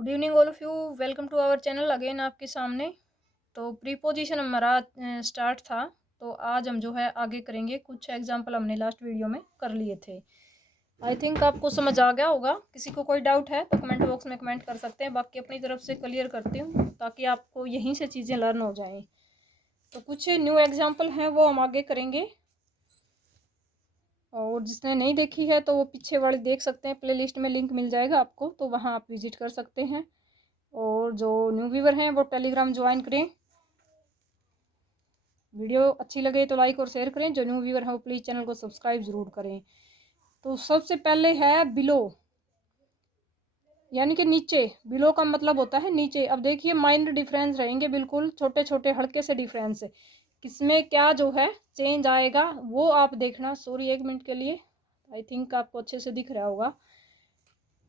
Good evening all of you. Welcome to our channel again आपके सामने। तो preposition हमारा स्टार्ट था। तो आज हम जो है आगे करेंगे। कुछ एग्जांपल हमने लास्ट वीडियो में कर लिए थे। आई थिंक आपको समझ आ गया होगा। किसी को कोई डाउट है तो कमेंट बॉक्स में कमेंट कर सकते हैं। बाकी अपनी तरफ से क्लियर करती हूँ ताकि आपको यहीं से चीज़ें लर्न हो जाएं। तो कुछ न्यू एग्जाम्पल हैं वो हम आगे करेंगे, और जिसने नहीं देखी है तो वो पीछे वाली देख सकते हैं। प्लेलिस्ट में लिंक मिल जाएगा आपको, तो वहाँ आप विजिट कर सकते हैं। और जो न्यू व्यूवर हैं वो टेलीग्राम ज्वाइन करें। वीडियो अच्छी लगे तो लाइक और शेयर करें। जो न्यू व्यूवर हैं वो प्लीज़ चैनल को सब्सक्राइब ज़रूर करें। तो सबसे पहले है बिलो, यानी कि नीचे। बिलो का मतलब होता है नीचे। अब देखिए माइनर डिफरेंस रहेंगे, बिल्कुल छोटे छोटे हल्के से डिफरेंस। किसमें क्या जो है चेंज आएगा वो आप देखना। सॉरी, एक मिनट के लिए। आई थिंक आपको अच्छे से दिख रहा होगा।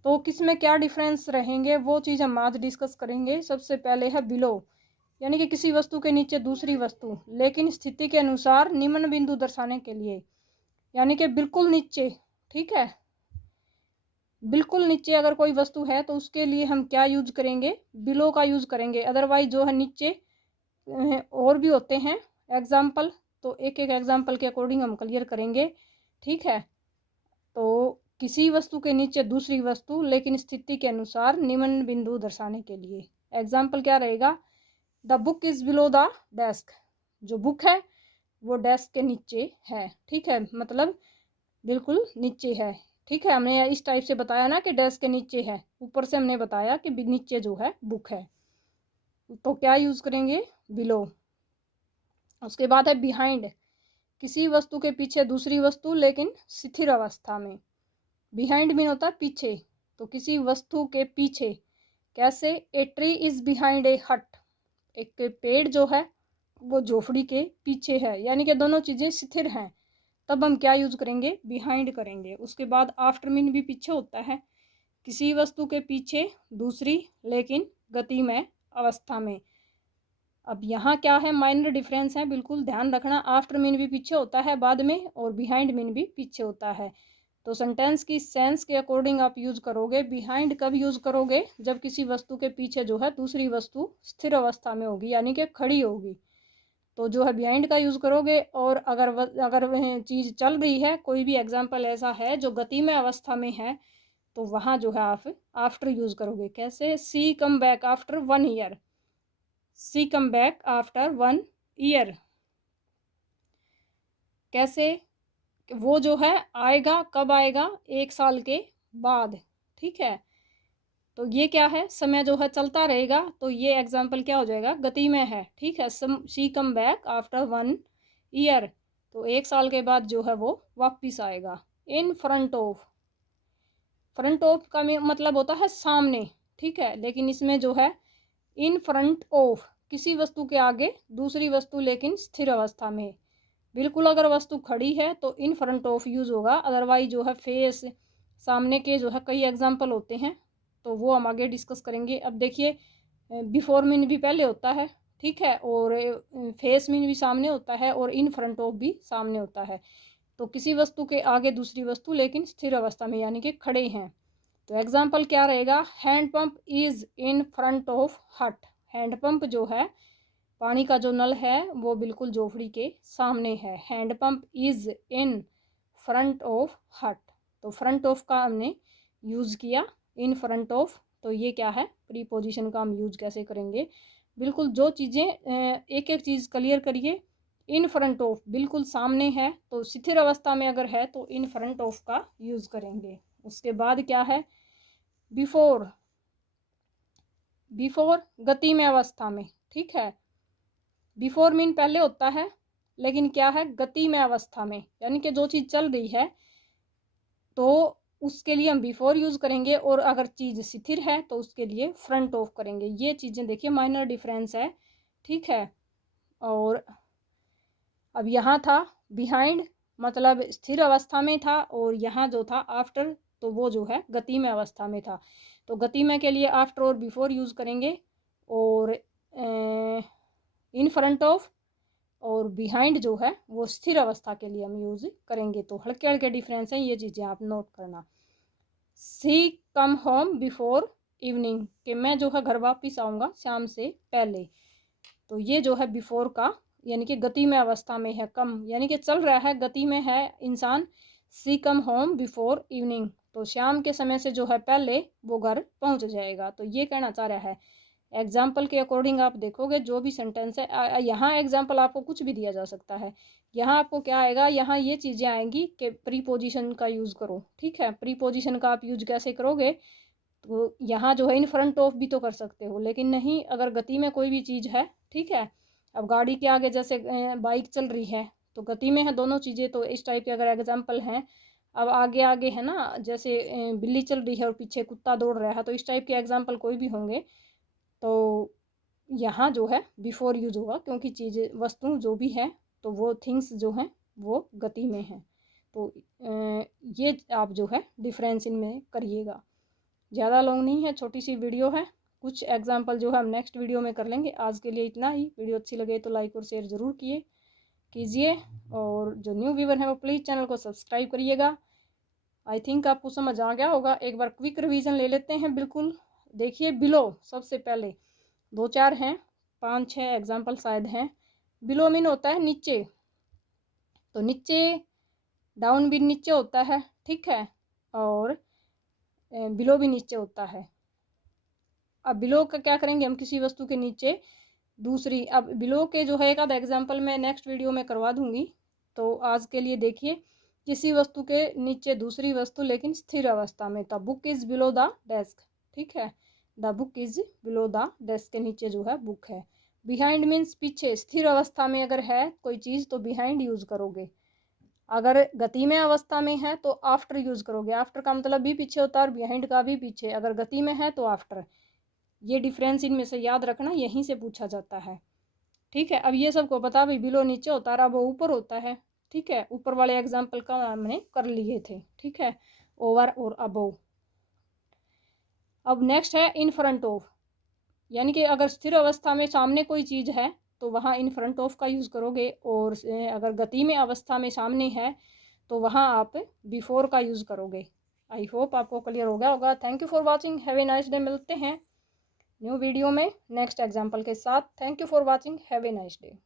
तो किसमें क्या डिफरेंस रहेंगे वो चीज़ हम आज डिस्कस करेंगे। सबसे पहले है बिलो, यानी कि किसी वस्तु के नीचे दूसरी वस्तु, लेकिन स्थिति के अनुसार निम्न बिंदु दर्शाने के लिए। यानी कि बिल्कुल नीचे, ठीक है। बिल्कुल नीचे अगर कोई वस्तु है तो उसके लिए हम क्या यूज करेंगे? बिलो का यूज करेंगे। अदरवाइज जो है नीचे और भी होते हैं एग्जाम्पल, तो एक एक एग्जाम्पल के अकॉर्डिंग हम क्लियर करेंगे, ठीक है। तो किसी वस्तु के नीचे दूसरी वस्तु, लेकिन स्थिति के अनुसार निम्न बिंदु दर्शाने के लिए। एग्जाम्पल क्या रहेगा? The book is below the desk. जो बुक है वो डेस्क के नीचे है, ठीक है। मतलब बिल्कुल नीचे है, ठीक है। हमने इस टाइप से बताया ना कि डेस्क के नीचे है, ऊपर से हमने बताया कि नीचे जो है बुक है। तो क्या यूज करेंगे? बिलो। उसके बाद है बिहाइंड, किसी वस्तु के पीछे दूसरी वस्तु लेकिन स्थिर अवस्था में। बिहाइंड मीन होता है पीछे। तो किसी वस्तु के पीछे, कैसे? A tree is behind a हट। एक पेड़ जो है वो झोपड़ी के पीछे है, यानी कि दोनों चीज़ें स्थिर हैं। तब हम क्या यूज करेंगे? बिहाइंड करेंगे। उसके बाद आफ्टर मीन भी पीछे होता है, किसी वस्तु के पीछे दूसरी लेकिन गतिमय अवस्था में। अब यहाँ क्या है? माइनर डिफरेंस है, बिल्कुल ध्यान रखना। आफ्टर मीन भी पीछे होता है बाद में, और बिहाइंड मीन भी पीछे होता है। तो सेंटेंस की सेंस के अकॉर्डिंग आप यूज करोगे। बिहाइंड कब यूज करोगे? जब किसी वस्तु के पीछे जो है दूसरी वस्तु स्थिर अवस्था में होगी, यानी कि खड़ी होगी, तो जो है बिहाइंड का यूज करोगे। और अगर वह चीज चल रही है, कोई भी एग्जाम्पल ऐसा है जो गति में अवस्था में है, तो वहां जो है आप आफ्टर यूज करोगे। कैसे? सी कम बैक आफ्टर 1 ईयर। सी कम बैक आफ्टर 1 ईयर। कैसे? वो जो है आएगा, कब आएगा? 1 साल के बाद, ठीक है। तो ये क्या है? समय जो है चलता रहेगा, तो ये एग्जाम्पल क्या हो जाएगा? गति में है, ठीक है। She come back after 1 year. तो 1 साल के बाद जो है वो वापिस आएगा। In front of, front of का मतलब होता है सामने, ठीक है। लेकिन इसमें जो है इन फ्रंट ऑफ, किसी वस्तु के आगे दूसरी वस्तु लेकिन स्थिर अवस्था में। बिल्कुल अगर वस्तु खड़ी है तो इन फ्रंट ऑफ यूज होगा। अदरवाइज जो है फेस, सामने के जो है कई एग्जाम्पल होते हैं, तो वो हम आगे डिस्कस करेंगे। अब देखिए, बिफोर मीन भी पहले होता है, ठीक है, और फेस मीन भी सामने होता है, और इन फ्रंट ऑफ भी सामने होता है। तो किसी वस्तु के आगे दूसरी वस्तु लेकिन स्थिर अवस्था में, यानी कि खड़े हैं। तो एग्जाम्पल क्या रहेगा? Hand pump is in front of हट। हैंड पंप जो है, पानी का जो नल है, वो बिल्कुल झोपड़ी के सामने है। Hand pump is in front of हट। तो फ्रंट ऑफ का हमने यूज किया, इन फ्रंट ऑफ। तो ये क्या है? प्रीपोजिशन का हम यूज कैसे करेंगे? बिल्कुल जो चीज़ें, एक एक चीज़ क्लियर करिए। इन फ्रंट ऑफ बिल्कुल सामने है, तो स्थिर अवस्था में अगर है तो इन फ्रंट ऑफ का यूज करेंगे। उसके बाद क्या है? बिफोर। बिफोर गति में अवस्था में, ठीक है। बिफोर मीन पहले होता है, लेकिन क्या है? गति में अवस्था में, यानी कि जो चीज़ चल रही है तो उसके लिए हम बिफोर यूज करेंगे, और अगर चीज़ स्थिर है तो उसके लिए फ्रंट ऑफ करेंगे। ये चीज़ें देखिए माइनर डिफरेंस है, ठीक है। और अब यहाँ था बिहाइंड, मतलब स्थिर अवस्था में था, और यहाँ जो था आफ्टर, तो वो जो है गति में अवस्था में था। तो गति में के लिए आफ्टर और बिफोर यूज करेंगे, और इन फ्रंट ऑफ और बिहाइंड जो है वो स्थिर अवस्था के लिए हम यूज करेंगे। तो हल्के हल्के डिफरेंस हैं, ये चीज़ें आप नोट करना। सी कम होम बिफोर इवनिंग, कि मैं जो है घर वापस आऊँगा शाम से पहले। तो ये जो है बिफोर का, यानी कि गति में अवस्था में है, कम, यानी कि चल रहा है, गति में है इंसान। सी कम होम बिफोर इवनिंग, तो शाम के समय से जो है पहले वो घर पहुंच जाएगा। तो ये कहना चाह रहा है। एग्जाम्पल के अकॉर्डिंग आप देखोगे जो भी सेंटेंस है, यहाँ एग्जाम्पल आपको कुछ भी दिया जा सकता है। यहाँ आपको क्या आएगा, यहाँ ये चीज़ें आएंगी कि प्रीपोजिशन का यूज़ करो। ठीक है, प्रीपोजिशन का आप यूज कैसे करोगे, तो यहाँ जो है इन फ्रंट ऑफ भी तो कर सकते हो, लेकिन नहीं, अगर गति में कोई भी चीज़ है, ठीक है, अब गाड़ी के आगे जैसे बाइक चल रही है तो गति में है दोनों चीज़ें, तो इस टाइप के अगर एग्जाम्पल हैं। अब आगे आगे है ना, जैसे बिल्ली चल रही है और पीछे कुत्ता दौड़ रहा है, तो इस टाइप के एग्जाम्पल कोई भी होंगे तो यहाँ जो है बिफोर यूज होगा, क्योंकि चीज़ वस्तु जो भी है तो वो थिंग्स जो हैं वो गति में है। तो ये आप जो है डिफरेंस इनमें करिएगा। ज़्यादा लॉन्ग नहीं है, छोटी सी वीडियो है, कुछ एग्जाम्पल जो है हम नेक्स्ट वीडियो में कर लेंगे। आज के लिए इतना ही। वीडियो अच्छी लगे तो लाइक और शेयर ज़रूर कीजिए, और जो न्यू व्यूवर है वो प्लीज़ चैनल को सब्सक्राइब करिएगा। आई थिंक आपको समझ आ गया होगा। एक बार क्विक रिवीजन ले लेते हैं। बिल्कुल देखिए, बिलो सबसे पहले 2-4 हैं, 5-6 एग्जाम्पल शायद हैं। बिलो मीन होता है नीचे, तो नीचे, डाउन भी नीचे होता है, ठीक है, और बिलो भी नीचे होता है। अब बिलो का क्या करेंगे हम, किसी वस्तु के नीचे दूसरी, अब बिलो के जो है एक आधा एग्जाम्पल मैं नेक्स्ट वीडियो में करवा दूंगी। तो आज के लिए देखिए, किसी वस्तु के नीचे दूसरी वस्तु लेकिन स्थिर अवस्था में, the book is below the desk, ठीक है, the book is below the desk के नीचे जो है बुक है। बिहाइंड मीन्स पीछे, स्थिर अवस्था में अगर है कोई चीज़ तो बिहाइंड यूज करोगे। अगर गति में अवस्था में है तो आफ्टर यूज करोगे। आफ्टर का मतलब भी पीछे होता है और बिहाइंड का भी पीछे, अगर गति में है तो आफ्टर। ये डिफरेंस इनमें से याद रखना, यहीं से पूछा जाता है। ठीक है, अब ये सबको पता भाई, बिलो नीचे होता है, अब वो ऊपर होता है। ठीक है, ऊपर वाले एग्जाम्पल का हमने कर लिए थे। ठीक है, ओवर और अबोव। अब नेक्स्ट है इन फ्रंट ऑफ, यानी कि अगर स्थिर अवस्था में सामने कोई चीज़ है तो वहाँ इन फ्रंट ऑफ का यूज़ करोगे, और अगर गति में अवस्था में सामने है तो वहाँ आप बिफोर का यूज़ करोगे। आई होप आपको क्लियर हो गया होगा। Thank you for watching, have a nice day. मिलते हैं न्यू वीडियो में नेक्स्ट एग्जाम्पल के साथ। Thank you for watching, have a nice day.